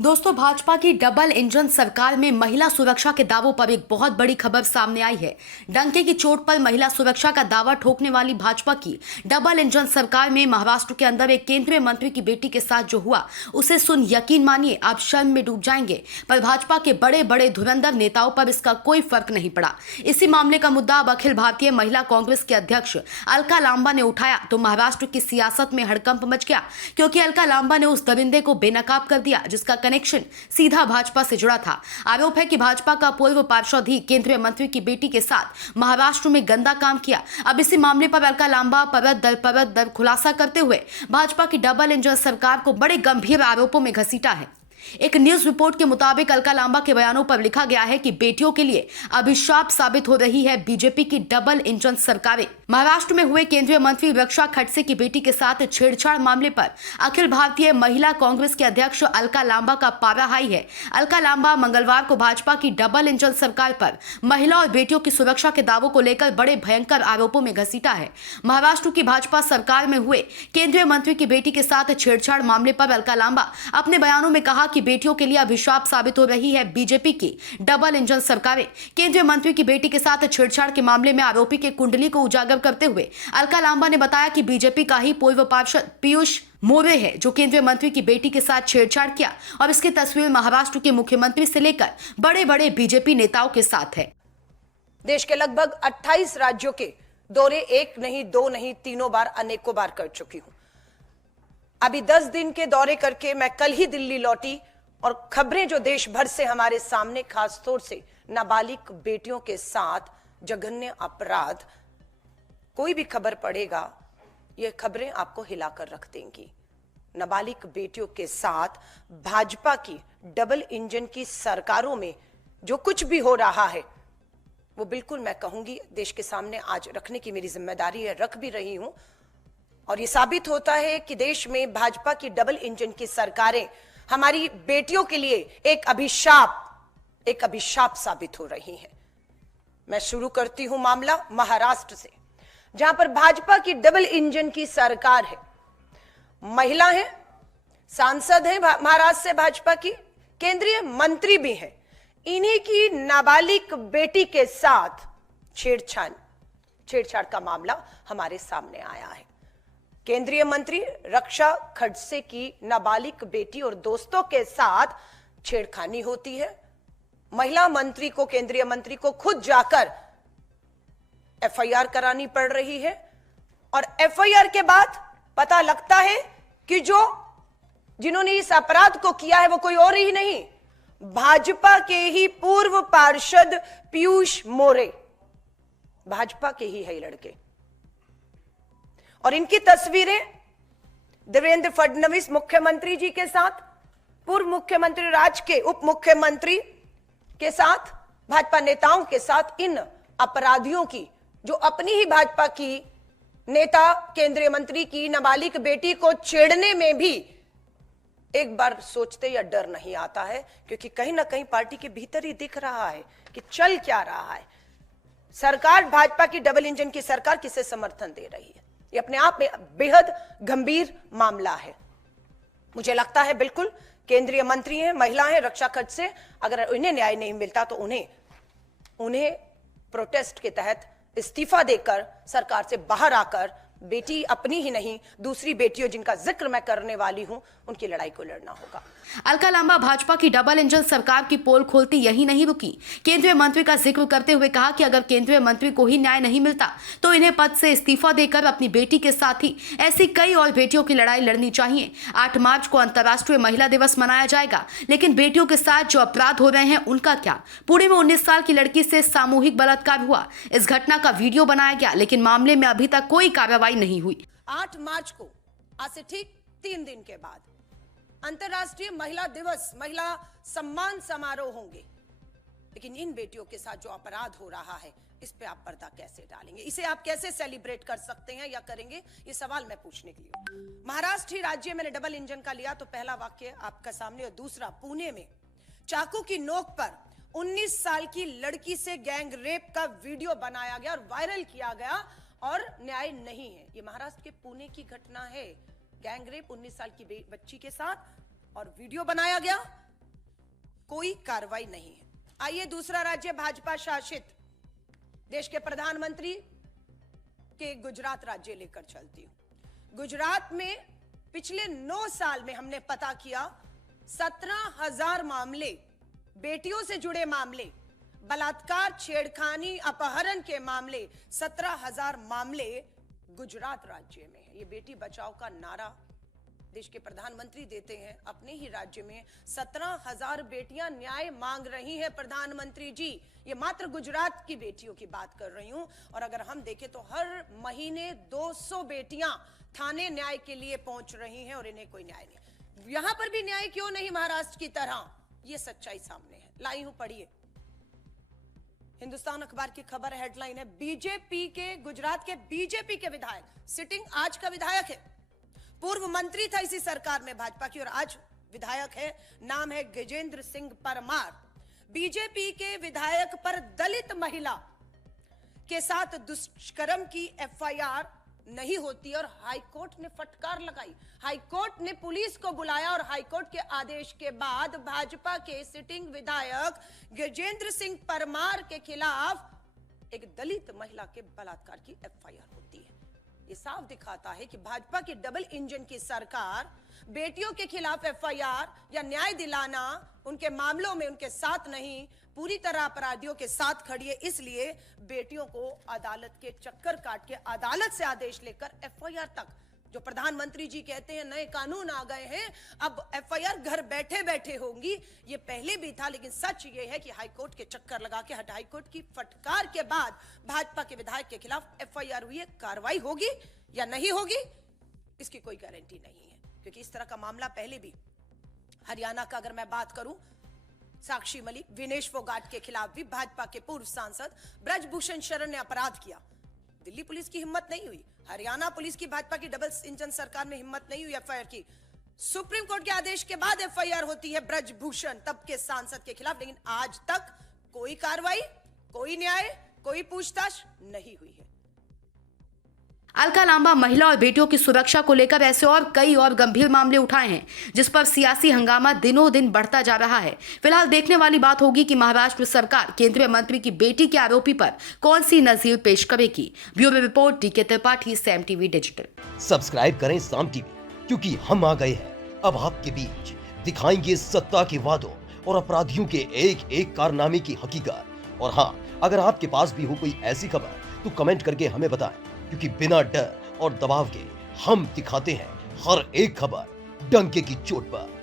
दोस्तों, भाजपा की double engine सरकार में महिला सुरक्षा के दावों पर एक बहुत बड़ी खबर सामने आई है। डंके की चोट पर महिला सुरक्षा का दावा ठोकने वाली भाजपा की डबल इंजन सरकार में महाराष्ट्र के अंदर एक केंद्रीय मंत्री की बेटी के साथ जो हुआ, उसे सुन यकीन मानिए आप शर्म में डूब जाएंगे। पर भाजपा के बड़े बड़े धुरंधर नेताओं पर इसका कोई फर्क नहीं पड़ा। इसी मामले का मुद्दा अब अखिल भारतीय महिला कांग्रेस के अध्यक्ष अलका लांबा ने उठाया तो महाराष्ट्र की सियासत में हड़कंप मच गया, क्योंकि अलका लांबा ने उस दरिंदे को बेनकाब कर दिया जिसका कनेक्शन सीधा भाजपा से जुड़ा था। आरोप है कि भाजपा का पूर्व पार्षद ही केंद्रीय मंत्री की बेटी के साथ महाराष्ट्र में गंदा काम किया। अब इसी मामले पर अलका लांबा परत दर खुलासा करते हुए भाजपा की डबल इंजन सरकार को बड़े गंभीर आरोपों में घसीटा है। एक न्यूज रिपोर्ट के मुताबिक अलका लांबा के बयानों पर लिखा गया है कि बेटियों के लिए अभिशाप साबित हो रही है बीजेपी की डबल इंजन सरकारें। महाराष्ट्र में हुए केंद्रीय मंत्री रक्षा खडसे की बेटी के साथ छेड़छाड़ मामले पर अखिल भारतीय महिला कांग्रेस के अध्यक्ष अलका लांबा का पारा हाई है। अलका लांबा मंगलवार को भाजपा की डबल इंजन सरकार पर महिला और बेटियों की सुरक्षा के दावों को लेकर बड़े भयंकर आरोपों में घसीटा है। महाराष्ट्र की भाजपा सरकार में हुए केंद्रीय मंत्री की बेटी के साथ छेड़छाड़ मामले पर अलका लांबा अपने बयानों में कहा कि बेटियों के लिए अभिशाप साबित हो रही है बीजेपी की डबल इंजन सरकारें। केंद्रीय मंत्री की बेटी के साथ छेड़छाड़ के मामले में आरोपी के कुंडली को उजागर करते हुए अलका लांबा ने बताया कि बीजेपी का ही पूर्व पार्षद पीयूष मोरे है जो केंद्रीय मंत्री की बेटी के साथ छेड़छाड़ किया, और इसकी तस्वीर महाराष्ट्र के मुख्यमंत्री से लेकर बड़े बड़े बीजेपी नेताओं के साथ है। देश के लगभग 28 राज्यों के दौरे एक नहीं, दो नहीं, तीनों बार, अनेकों बार कर चुकी हूं। अभी 10 दिन के दौरे करके मैं कल ही दिल्ली लौटी और खबरें जो देश भर से हमारे सामने, खासतौर से नाबालिग बेटियों के साथ जघन्य अपराध, कोई भी खबर पड़ेगा ये खबरें आपको हिलाकर रख देंगी। नाबालिग बेटियों के साथ भाजपा की डबल इंजन की सरकारों में जो कुछ भी हो रहा है वो बिल्कुल मैं कहूंगी देश के सामने आज रखने की मेरी जिम्मेदारी है, रख भी रही हूं। और ये साबित होता है कि देश में भाजपा की डबल इंजन की सरकारें हमारी बेटियों के लिए एक अभिशाप साबित हो रही हैं। मैं शुरू करती हूं मामला महाराष्ट्र से, जहां पर भाजपा की डबल इंजन की सरकार है। महिला है, सांसद है महाराष्ट्र से भाजपा की, केंद्रीय मंत्री भी है। इन्हीं की नाबालिग बेटी के साथ छेड़छाड़ का मामला हमारे सामने आया है। केंद्रीय मंत्री रक्षा खडसे की नाबालिग बेटी और दोस्तों के साथ छेड़खानी होती है। महिला मंत्री को, केंद्रीय मंत्री को खुद जाकर एफआईआर करानी पड़ रही है, और एफआईआर के बाद पता लगता है कि जिन्होंने इस अपराध को किया है वो कोई और ही नहीं, भाजपा के ही पूर्व पार्षद पीयूष मोरे, भाजपा के ही है लड़के। और इनकी तस्वीरें देवेंद्र फडणवीस मुख्यमंत्री जी के साथ, पूर्व मुख्यमंत्री राज्य के उप मुख्यमंत्री के साथ, भाजपा नेताओं के साथ, इन अपराधियों की जो अपनी ही भाजपा की नेता, केंद्रीय मंत्री की नाबालिग बेटी को छेड़ने में भी एक बार सोचते या डर नहीं आता है, क्योंकि कहीं ना कहीं पार्टी के भीतर ही दिख रहा है कि चल क्या रहा है। सरकार, भाजपा की डबल इंजन की सरकार किसे समर्थन दे रही है, ये अपने आप में बेहद गंभीर मामला है। मुझे लगता है बिल्कुल केंद्रीय मंत्री हैं, महिला हैं, रक्षा खडसे, अगर इन्हें न्याय नहीं मिलता तो उन्हें प्रोटेस्ट के तहत इस्तीफा देकर सरकार से बाहर आकर बेटी अपनी ही नहीं, दूसरी बेटियों जिनका जिक्र मैं करने वाली हूं, उनकी लड़ाई को लड़ना होगा। अलका लांबा भाजपा की डबल इंजन सरकार की पोल खोलती यही नहीं रुकी। केंद्रीय मंत्री का जिक्र करते हुए कहा कि अगर केंद्रीय मंत्री को ही न्याय नहीं मिलता तो इन्हें पद से इस्तीफा देकर अपनी बेटी के साथ ही ऐसी कई और बेटियों की लड़ाई लड़नी चाहिए। 8 मार्च को अंतर्राष्ट्रीय महिला दिवस मनाया जाएगा, लेकिन बेटियों के साथ जो अपराध हो रहे हैं उनका क्या? पुणे में 19 साल की लड़की से सामूहिक बलात्कार हुआ। इस घटना का वीडियो बनाया गया, लेकिन मामले में अभी तक कोई कार्रवाई नहीं हुई। 8 मार्च को, आज से ठीक 3 दिन के बाद, अंतर्राष्ट्रीय महिला दिवस, महिला सम्मान समारोह होंगे, लेकिन इन बेटियों के साथ जो अपराध हो रहा है इस पे आप पर्दा कैसे डालेंगे? इसे आप कैसे सेलिब्रेट कर सकते हैं या करेंगे? ये सवाल मैं पूछने के लिए। महाराष्ट्र ही राज्य मैंने डबल इंजन का लिया तो पहला वाक्य आपका सामने, और दूसरा पुणे में चाकू की नोक पर 19 साल की लड़की से गैंग रेप का वीडियो बनाया गया और वायरल किया गया, और न्याय नहीं है। ये महाराष्ट्र के पुणे की घटना है, गैंग रेप 19 साल की बच्ची के साथ, और वीडियो बनाया गया कोई कार्रवाई नहीं है। आइए दूसरा राज्य भाजपा शासित देश के प्रधानमंत्री के गुजरात राज्य लेकर चलती हूं। गुजरात में पिछले 9 साल में हमने पता किया 17,000 मामले, बेटियों से जुड़े मामले, बलात्कार, छेड़खानी, अपहरण के मामले, 17,000 मामले गुजरात राज्य में है। ये बेटी बचाओ का नारा देश के प्रधानमंत्री देते हैं। अपने ही राज्य में 17,000 बेटियां न्याय मांग रही हैं प्रधानमंत्री जी। ये मात्र गुजरात की बेटियों की बात कर रही हूं। और अगर हम देखें तो हर महीने 200 बेटियां थाने न्याय के लिए पहुंच रही हैं और इन्हें कोई न्याय नहीं। यहां पर भी न्याय क्यों नहीं महाराष्ट्र की तरह? ये सच्चाई सामने है। लाई हूं, पढ़िए। हिंदुस्तान अखबार की खबर हेडलाइन है, बीजेपी के, गुजरात के बीजेपी के विधायक, सिटिंग आज का विधायक है, पूर्व मंत्री था इसी सरकार में भाजपा की और आज विधायक है। नाम है गजेंद्र सिंह परमार। बीजेपी के विधायक पर दलित महिला के साथ दुष्कर्म की एफआईआर नहीं होती और हाईकोर्ट ने फटकार लगाई। हाईकोर्ट ने पुलिस को बुलाया और हाईकोर्ट के आदेश के बाद भाजपा के सिटिंग विधायक गजेंद्र सिंह परमार के खिलाफ एक दलित महिला के बलात्कार की एफआईआर होती है। ये साफ दिखाता है कि भाजपा की डबल इंजन की सरकार बेटियों के खिलाफ एफआईआर या न्याय दिलाना, उनके मामलों में उनके साथ नहीं, पूरी तरह अपराधियों के साथ खड़ी है। इसलिए बेटियों को अदालत के चक्कर काट के अदालत से आदेश लेकर एफआईआर तक, जो प्रधानमंत्री जी कहते हैं नए कानून आ गए हैं, अब एफआईआर घर बैठे बैठे होंगी। ये पहले भी था, लेकिन सच ये है कि हाईकोर्ट के चक्कर लगा के हाईकोर्ट की फटकार के बाद भाजपा के विधायक के खिलाफ एफआईआर हुई है। कार्रवाई होगी या नहीं होगी, इसकी कोई गारंटी नहीं है, क्योंकि इस तरह का मामला पहले भी, हरियाणा का अगर मैं बात करूं, साक्षी मलिक, विनेश फोगाट के खिलाफ भी भाजपा के पूर्व सांसद ब्रजभूषण शरण ने अपराध किया। दिल्ली पुलिस की हिम्मत नहीं हुई, हरियाणा पुलिस की, भाजपा की डबल इंजन सरकार में हिम्मत नहीं हुई एफआईआर की। सुप्रीम कोर्ट के आदेश के बाद एफआईआर होती है ब्रजभूषण तब के सांसद के खिलाफ, लेकिन आज तक कोई कार्रवाई, कोई न्याय, कोई पूछताछ नहीं हुई है। अलका लांबा महिला और बेटियों की सुरक्षा को लेकर ऐसे और कई और गंभीर मामले उठाए हैं, जिस पर सियासी हंगामा दिनों दिन बढ़ता जा रहा है। फिलहाल देखने वाली बात होगी कि महाराष्ट्र सरकार केंद्रीय मंत्री की बेटी के आरोपी पर कौन सी नजीर पेश करेगी। Bureau report, D K Tripathi, Saam TV digital. Subscribe करें साम टीवी, क्योंकि हम आ गए हैं अब आपके बीच, दिखाएंगे सत्ता के वादों और अपराधियों के एक एक कारनामे की हकीकत। और हाँ, अगर आपके पास भी हो कोई ऐसी खबर तो कमेंट करके हमें बताएं, क्योंकि बिना डर और दबाव के हम दिखाते हैं हर एक खबर डंके की चोट पर।